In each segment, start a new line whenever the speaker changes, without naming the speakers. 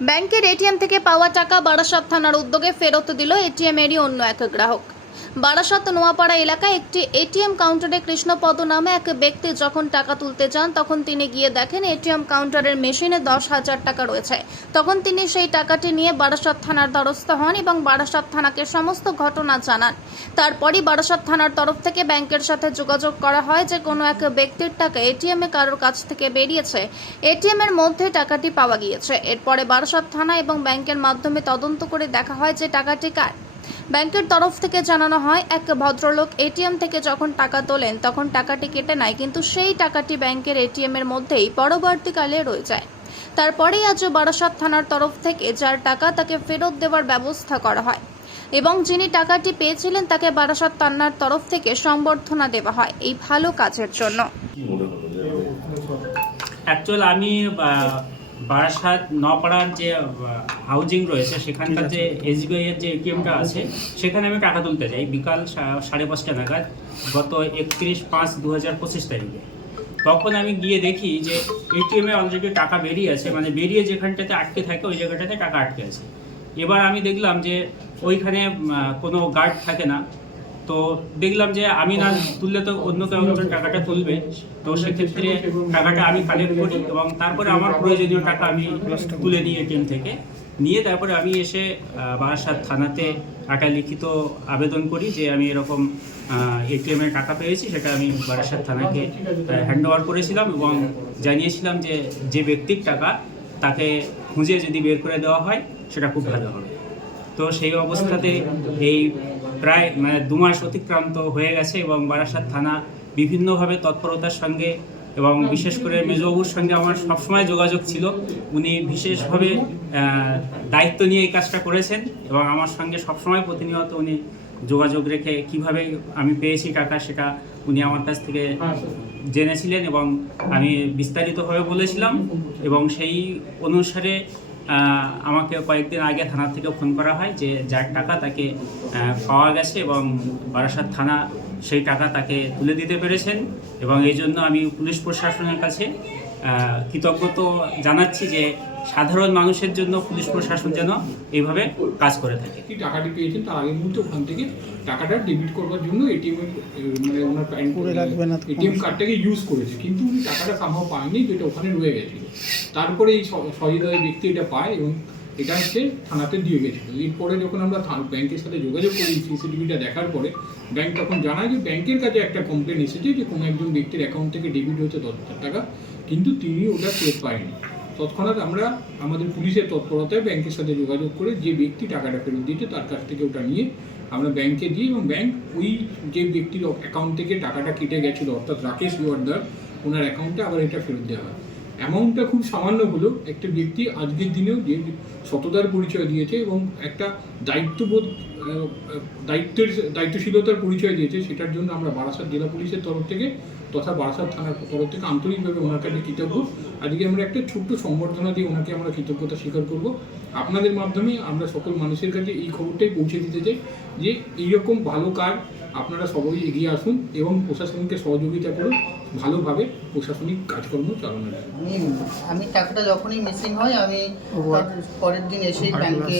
ব্যাংকের এটিএম থেকে পাওয়া টাকা বারাসাত থানার উদ্যোগে ফেরত দিল এটিএম এরই অন্য এক গ্রাহক। বারাসাত নোয়াপাড়া এলাকায় একটি এটিএম কাউন্টারে কৃষ্ণপদ নামে এক ব্যক্তি যখন টাকা তুলতে যান, তখন তিনি গিয়ে দেখেন এটিএম কাউন্টারের মেশিনে দশ হাজার টাকা রয়েছে। তখন তিনি সেই টাকাটি নিয়ে বারাসাত থানার দ্বারস্থ হন এবং বারাসাত থানাকে সমস্ত ঘটনা জানান। তারপরই বারাসাত থানার তরফ থেকে ব্যাংকের সাথে যোগাযোগ করা হয় যে কোনো এক ব্যক্তির টাকা এটিএম কারোর কাছ থেকে বেরিয়েছে। এটিএম এর মধ্যে টাকাটি পাওয়া গিয়েছে। এরপরে বারাসাত থানা এবং ব্যাংকের মাধ্যমে তদন্ত করে দেখা হয় যে টাকাটি কার। ব্যাংকের তরফ থেকে জানানো হয়, এক ভদ্রলোক এটিএম থেকে যখন টাকা তোলেন, তখন টাকাটি কেটে নেয়, কিন্তু সেই টাকাটি ব্যাংকের এটিএম এর মধ্যেই পরবর্তীকালে রয়ে যায়। তারপরেই আজ বারাসাত থানার তরফ থেকে যার টাকা তাকে ফেরত দেওয়ার ব্যবস্থা করা হয় এবং যিনি টাকাটি পেয়েছিলেন, তাকে বারাসাত থানার তরফ থেকে সম্বর্ধনা দেওয়া হয়। এই ভালো কাজের জন্য।
আমি বারাসাত নপাড়ার যে হাউজিং রয়েছে সেখানকার যে এসবিআই এর যে এটিএমটা আছে সেখানে আমি টাকা তুলতে যাই বিকাল সাড়ে পাঁচটা নাগাদ গত একত্রিশ পাঁচ দু হাজার পঁচিশ তারিখে। তখন আমি গিয়ে দেখি যে এটিএমে অলরেডি টাকা বেরিয়ে আছে মানে বেরিয়ে যেখানটাতে আটকে থাকে ওই জায়গাটাতে টাকা আটকে আছে। এবার আমি দেখলাম যে ওইখানে কোনো গার্ড থাকে না তো দেখলাম যে আমি না তুললে তো অন্য কেউ টাকাটা তুলবে, তো সেক্ষেত্রে টাকাটা আমি কালেক্ট করি এবং তারপরে আমার প্রয়োজনীয় টাকা আমি তুলে নিই এটিএম থেকে। নিয়ে তারপরে আমি এসে বারাসাত থানাতে একটা লিখিত আবেদন করি যে আমি এরকম এটিএম টাকা পেয়েছি, সেটা আমি বারাসাত থানাকে হ্যান্ড ওভার করেছিলাম এবং জানিয়েছিলাম যে যে ব্যক্তির টাকা তাকে খুঁজে যদি বের করে দেওয়া হয়, সেটা খুব ভালো হবে। তো সেই অবস্থাতে এই প্রায় মানে দু মাস অতিক্রান্ত হয়ে গেছে এবং বারাসাত থানা বিভিন্নভাবে তৎপরতার সঙ্গে এবং বিশেষ করে মেজবাবুর সঙ্গে আমার সবসময় যোগাযোগ ছিল। উনি বিশেষভাবে দায়িত্ব নিয়ে এই কাজটা করেছেন এবং আমার সঙ্গে সবসময় প্রতিনিয়ত উনি যোগাযোগ রেখে কীভাবে আমি পেয়েছি টাকা সেটা উনি আমার কাছ থেকে জেনেছিলেন এবং আমি বিস্তারিতভাবে বলেছিলাম এবং সেই অনুসারে আমাকে কয়েকদিন আগে থানা থেকে ফোন করা হয় যে যার টাকা তাকে পাওয়া গেছে এবং বারাসাত থানা সেই টাকা তাকে তুলে দিতে পেরেছেন এবং এই জন্য আমি পুলিশ প্রশাসনের কাছে কৃতজ্ঞতা জানাচ্ছি যে সাধারণ মানুষের জন্য পুলিশ প্রশাসন যেন এইভাবে কাজ করে থাকে।
টাকাটি পেয়েছেন? তার আগের মুহূর্তে ওখান থেকে টাকাটা ডেবিট করবার জন্য এটিএম মানে ওনার প্যান
করে রাখবে না
এটিএম কার্ডটাকে ইউজ করেছে। কিন্তু উনি টাকাটা সামহাও পায়নি যেটা ওখানে রয়ে গেছিল। তারপরে এই স- সহৃদয় ব্যক্তি এটা পায় এবং এটা হচ্ছে থানাতে দিয়ে গেছিল। এরপরে যখন আমরা থা- ব্যাংকের সাথে যোগাযোগ করি সিসিটিভিটা দেখার পরে ব্যাংক তখন জানায় যে ব্যাংকের কাছে একটা কমপ্লেন এসেছে যে কোনো একজন ব্যক্তির অ্যাকাউন্ট থেকে ডেবিট হয়েছে দশ হাজার টাকা কিন্তু তিনি ওটা ফেরত পায়নি। তৎক্ষণাৎ আমরা আমাদের পুলিশের তৎপরতায় ব্যাংকের সাথে যোগাযোগ করে যে ব্যক্তি টাকাটা ফেরত দিয়েছে তার কাছ থেকে ওটা নিয়ে আমরা ব্যাংকে দিই এবং ব্যাংক ওই যে ব্যক্তির অ্যাকাউন্ট থেকে টাকাটা কেটে গেছিল, অর্থাৎ রাকেশ ওয়ার্দার ওনার অ্যাকাউন্টে আবার এটা ফেরত দেওয়া হয়। অ্যামাউন্টটা খুব সামান্য হলেও একটা ব্যক্তি আজকের দিনেও যে সততার পরিচয় দিয়েছে এবং একটা দায়িত্ববোধ দায়িত্বের দায়িত্বশীলতার পরিচয় দিয়েছে সেটার জন্য আমরা বারাসাত জেলা পুলিশের তরফ থেকে তথা বারাসাত থানার তরফ থেকে আন্তরিকভাবে ওনার কাছে কৃতজ্ঞ। আজকে আমরা একটা ছোট্ট সম্বর্ধনা দিয়ে ওনাকে আমরা কৃতজ্ঞতা স্বীকার করব। আপনাদের মাধ্যমে আমরা সকল মানুষের কাছে এই খবরটাই পৌঁছে দিতে চাই যে এইরকম ভালো কাজ আপনারা সবাই এগিয়ে আসুন এবং প্রশাসনকে সহযোগিতা করুন ভালোভাবে প্রশাসনিক কাজকর্ম চালানোর জন্য।
আমি আমি টাকাটা যখনই মিসিং হয় আমি পরের দিন এসেই ব্যাংকে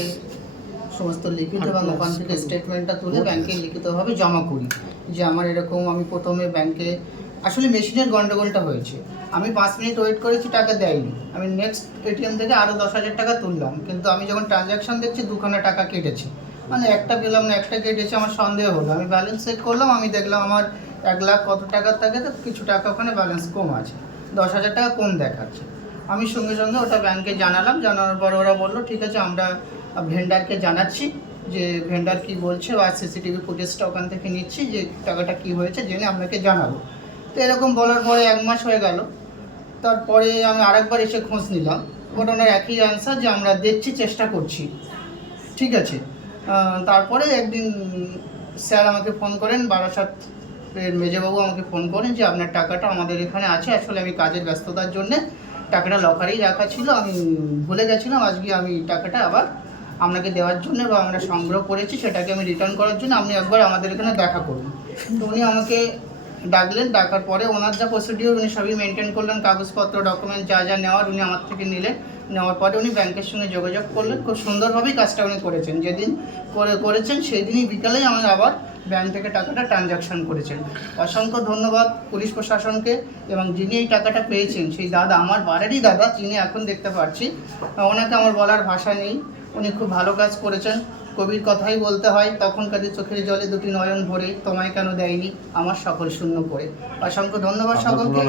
সমস্ত লিখিত এবং ওখান থেকে স্টেটমেন্টটা তুলে ব্যাংকে লিখিতভাবে জমা করি। যে আমার এরকম আমি প্রথমে ব্যাংকে আসলে মেশিনের গন্ডগোলটা হয়েছে। আমি পাঁচ মিনিট ওয়েট করেছি টাকা দেয়নি। আমি নেক্সট এটিএম থেকে আরও দশ হাজার টাকা তুললাম। কিন্তু আমি যখন ট্রানজ্যাকশন দেখছি দুখানা টাকা কেটেছে। মানে একটা পেলাম না একটা কেটেছে আমার সন্দেহ হলো। আমি ব্যালেন্স চেক করলাম আমি দেখলাম আমার এক লাখ কত টাকার থাকে তো কিছু টাকা ওখানে ব্যালেন্স কম আছে। দশ হাজার টাকা কম দেখাচ্ছে। আমি সঙ্গে সঙ্গে ওটা ব্যাংকে জানালাম। জানানোর পর ওরা বলল ঠিক আছে আমরা ভেন্ডারকে জানাচ্ছি যে ভেন্ডার কি বলছে বা সিসিটিভি ফুটেজটা ওখান থেকে নিচ্ছি, যে টাকাটা কি হয়েছে জেনে আপনাকে জানাব। তো এরকম বলার পরে এক মাস হয়ে গেল। তারপরে আমি আরেকবার এসে খোঁজ নিলাম। ঘটনার একই অ্যান্সার যে আমরা দেখছি, চেষ্টা করছি। ঠিক আছে। তারপরে একদিন স্যার আমাকে ফোন করেন বারাসাত মেজবাবু আমাকে ফোন করেন যে আপনার টাকাটা আমাদের এখানে আছে, আসলে আমি কাজের ব্যস্ততার জন্যে টাকাটা লকারেই রাখা ছিল, আমি ভুলে গেছিলাম, আজকে আমি টাকাটা আবার আপনাকে দেওয়ার জন্য বা আমরা সংগ্রহ করেছি, সেটাকে আমি রিটার্ন করার জন্য আপনি একবার আমাদের এখানে দেখা করুন। তো উনি আমাকে ডাকলেন, ডাকার পরে ওনার যা প্রসিডিওর উনি সবই মেনটেন করলেন, কাগজপত্র ডকুমেন্ট যা যা নেওয়ার উনি আমার থেকে নিলেন। নেওয়ার পরে উনি ব্যাংকের সঙ্গে যোগাযোগ করলেন। খুব সুন্দরভাবেই কাজটা উনি করেছেন। যেদিন করে, করেছেন, সেদিনই বিকালেই আমার আবার ব্যাংক থেকে টাকাটা ট্রানজ্যাকশন করেছেন। অসংখ্য ধন্যবাদ পুলিশ প্রশাসনকে এবং যিনি এই টাকাটা পেয়েছেন সেই দাদা আমার বাড়িরই দাদা যিনি এখন দেখতে পাচ্ছি ওনাকে আমার বলার ভাষা নেই। উনি খুব ভালো কাজ করেছেন। কবির কথাই বলতে হয় তখন কাজে চোখের জলে দুটি নয়ন ভরে তোমায় কেন দেয়নি? আমার সকল শূন্য করে। অসংখ্য ধন্যবাদ সকলকে।